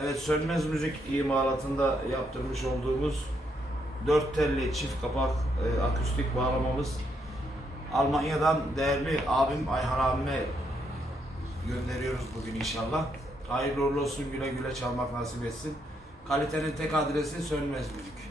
Evet Sönmez Müzik imalatında yaptırmış olduğumuz dört telli çift kapak e, akustik bağlamamız Almanya'dan değerli abim Ayhan abime gönderiyoruz bugün inşallah. Hayırlı uğurlu olsun güle güle çalmak nasip etsin. Kalitenin tek adresi Sönmez Müzik.